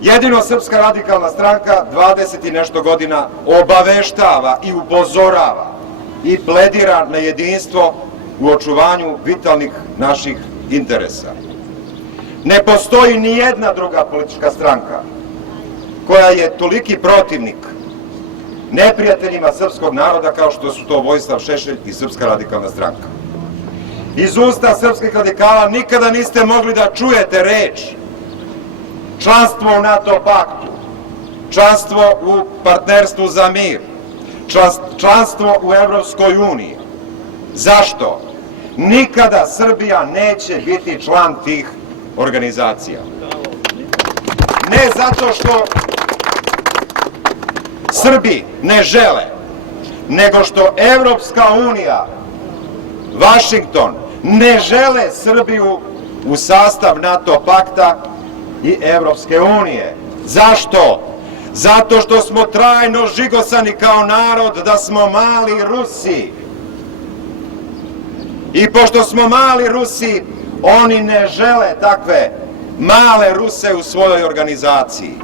Jedino Srpska radikalna stranka 20 i nešto godina obaveštava i upozorava i pledira na jedinstvo u očuvanju vitalnih naših interesa. Ne postoji ni jedna druga politička stranka koja je toliki protivnik neprijateljima srpskog naroda kao što su to Vojislav Šešelj i Srpska radikalna stranka. Iz usta srpskih radikala nikada niste mogli da čujete reč članstvo u NATO paktu, članstvo u partnerstvu za mir, članstvo u Evropskoj uniji. Zašto? Nikada Srbija neće biti član tih organizacija. Ne zato što Srbi ne žele, nego što Evropska unija, Vašington, ne žele Srbiju u sastav NATO pakta i Evropske unije. Zašto? Zato što smo trajno žigosani kao narod da smo mali Rusi. I pošto smo mali Rusi, oni ne žele takve male Ruse u svojoj organizaciji.